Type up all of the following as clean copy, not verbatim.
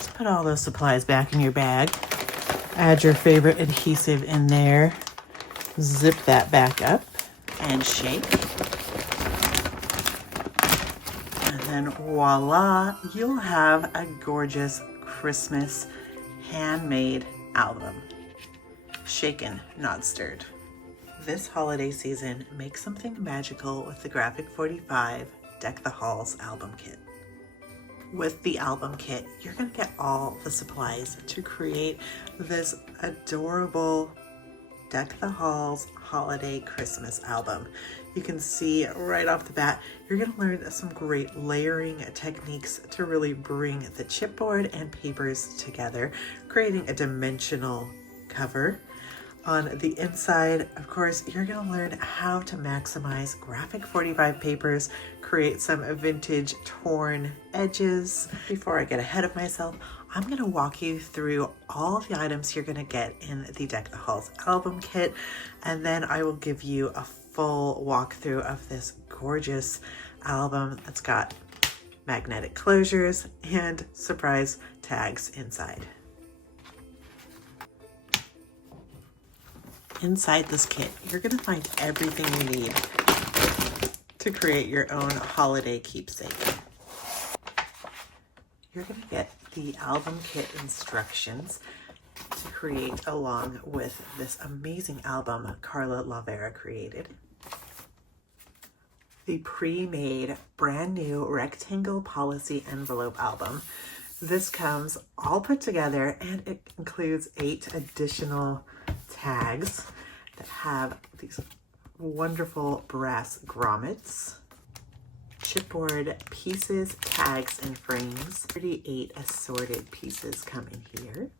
Just put all those supplies back in your bag. Add your favorite adhesive in there. Zip that back up and shake. And then voila, you'll have a gorgeous Christmas handmade album. Shaken, not stirred. This holiday season, make something magical with the Graphic 45 Deck the Halls album kit. With the album kit, you're gonna get all the supplies to create this adorable Deck the Halls Holiday Christmas album. You can see right off the bat, you're gonna learn some great layering techniques to really bring the chipboard and papers together, creating a dimensional cover. On the inside, of course, you're gonna learn how to maximize Graphic 45 papers, create some vintage torn edges. Before I get ahead of myself, I'm gonna walk you through all the items you're gonna get in the Deck the Halls album kit, and then I will give you a full walkthrough of this gorgeous album that's got magnetic closures and surprise tags inside. Inside this kit, you're gonna find everything you need to create your own holiday keepsake. You're gonna get the album kit instructions to create along with this amazing album Carla Vera created. The pre-made brand new rectangle policy envelope album. This comes all put together and it includes 8 additional tags that have these wonderful brass grommets, chipboard pieces, tags, and frames. 38 assorted pieces come in here.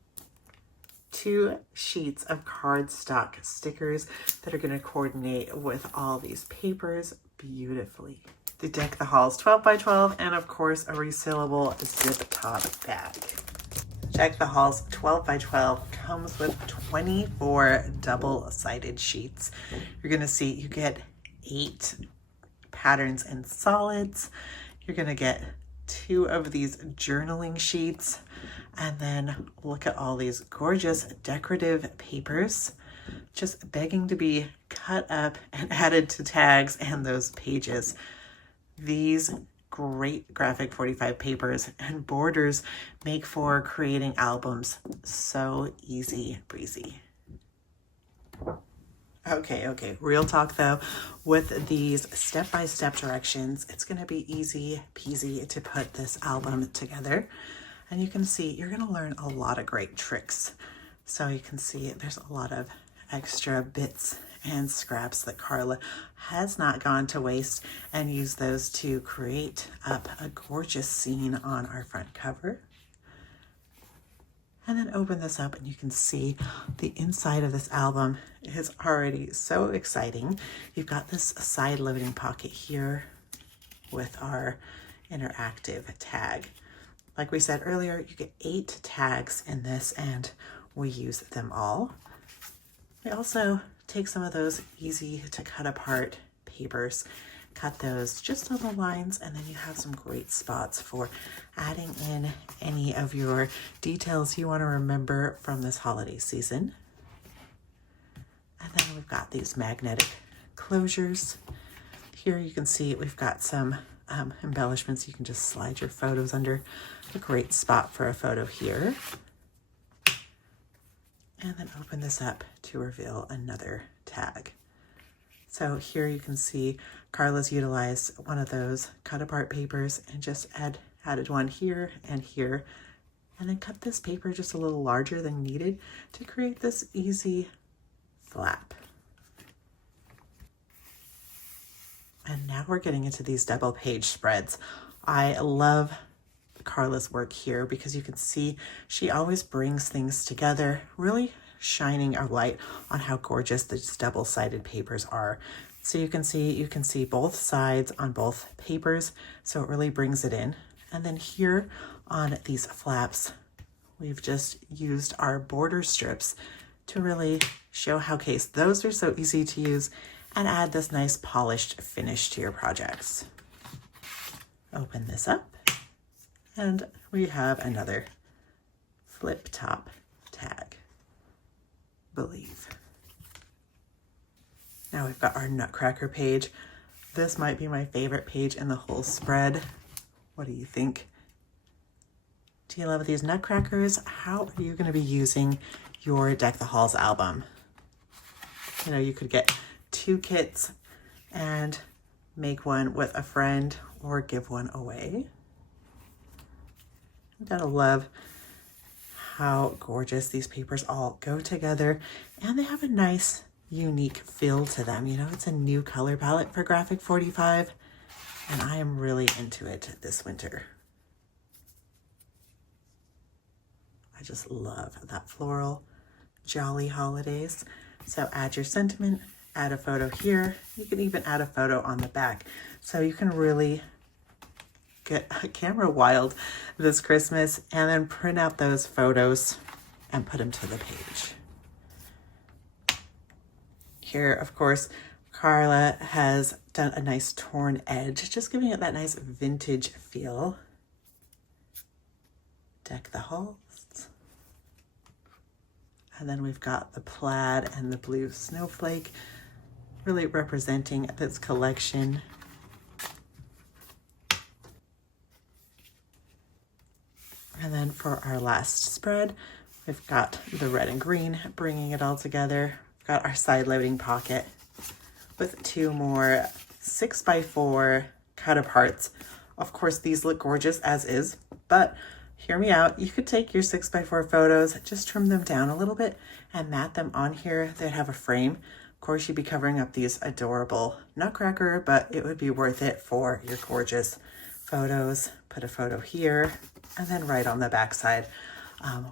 2 sheets of cardstock stickers that are going to coordinate with all these papers beautifully. The Deck the Halls 12 by 12 and of course a resealable zip top bag. Deck the Halls 12 by 12 comes with 24 double-sided sheets. You're gonna see you get 8 patterns and solids. You're gonna get 2 of these journaling sheets, and then look at all these gorgeous decorative papers, just begging to be cut up and added to tags and those pages. These great Graphic 45 papers and borders make for creating albums so easy breezy. Okay, real talk though, with these step-by-step directions, it's gonna be easy peasy to put this album together. And you can see you're gonna learn a lot of great tricks. So you can see there's a lot of extra bits and scraps that Carla has not gone to waste, and use those to create up a gorgeous scene on our front cover. And then open this up and you can see the inside of this album is already so exciting. You've got this side loading pocket here with our interactive tag. Like we said earlier, you get 8 tags in this and we use them all. We also take some of those easy to cut apart papers, cut those just on the lines, and then you have some great spots for adding in any of your details you want to remember from this holiday season. And then we've got these magnetic closures. Here you can see we've got some embellishments. You can just slide your photos under. A great spot for a photo here. And then open this up to reveal another tag. So here you can see Carla's utilized one of those cut apart papers and just added one here and here, and then cut this paper just a little larger than needed to create this easy flap. And now we're getting into these double page spreads. I love Carla's work here because you can see she always brings things together, really shining a light on how gorgeous these double-sided papers are. So you can see both sides on both papers, so it really brings it in. And then here on these flaps, we've just used our border strips to really show how those are so easy to use and add this nice polished finish to your projects. Open this up and we have another flip top tag, believe. Now we've got our Nutcracker page. This might be my favorite page in the whole spread. What do you think? Do you love these Nutcrackers? How are you going to be using your Deck the Halls album? You know, you could get 2 kits and make one with a friend or give one away. You gotta love how gorgeous these papers all go together, and they have a nice, unique feel to them. You know, it's a new color palette for Graphic 45, and I am really into it this winter. I just love that floral, jolly holidays. So add your sentiment, add a photo here. You can even add a photo on the back. So you can really get camera wild this Christmas and then print out those photos and put them to the page. Here, of course, Carla has done a nice torn edge, just giving it that nice vintage feel. Deck the Halls. And then we've got the plaid and the blue snowflake, really representing this collection. And then for our last spread, we've got the red and green, bringing it all together. We've got our side loading pocket with 2 more 6x4 cut aparts. Of course, these look gorgeous as is, but hear me out. You could take your 6x4 photos, just trim them down a little bit and mat them on here. They'd have a frame. Of course, you'd be covering up these adorable Nutcracker, but it would be worth it for your gorgeous photos. Put a photo here, and then right on the back side,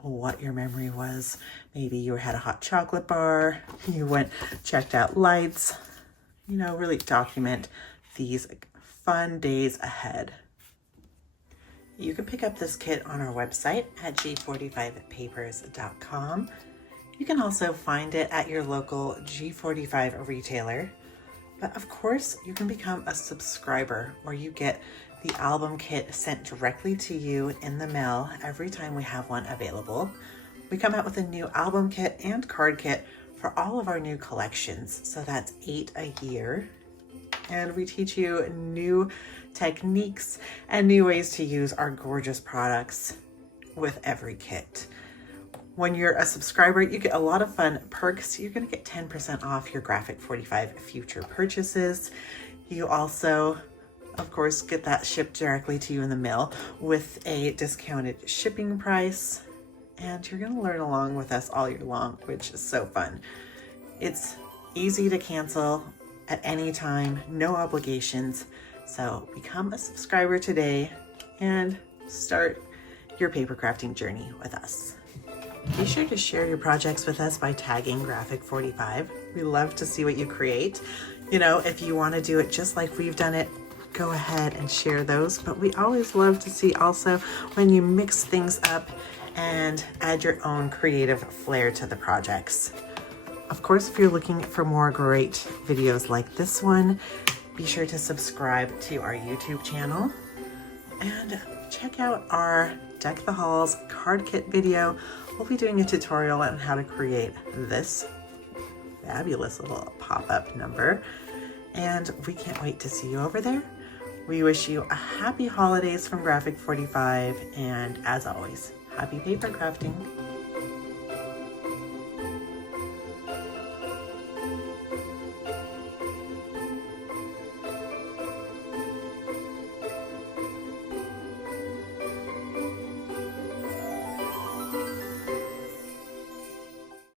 what your memory was. Maybe you had a hot chocolate bar, you went, checked out lights, you know, really document these fun days ahead. You can pick up this kit on our website at g45papers.com. You can also find it at your local G45 retailer. But of course, you can become a subscriber where you get the album kit sent directly to you in the mail every time we have one available. We come out with a new album kit and card kit for all of our new collections. So that's 8 a year. And we teach you new techniques and new ways to use our gorgeous products with every kit. When you're a subscriber, you get a lot of fun perks. You're going to get 10% off your Graphic 45 future purchases. You also, of course, get that shipped directly to you in the mail with a discounted shipping price. And you're going to learn along with us all year long, which is so fun. It's easy to cancel at any time, no obligations. So become a subscriber today and start your paper crafting journey with us. Be sure to share your projects with us by tagging Graphic 45. We love to see what you create. You know, if you want to do it just like we've done it, go ahead and share those. But we always love to see also when you mix things up and add your own creative flair to the projects. Of course, if you're looking for more great videos like this one, be sure to subscribe to our YouTube channel and check out our Deck the Halls card kit video. We'll be doing a tutorial on how to create this fabulous little pop-up number, and we can't wait to see you over there. We wish you a happy holidays from Graphic 45, and as always, happy paper crafting.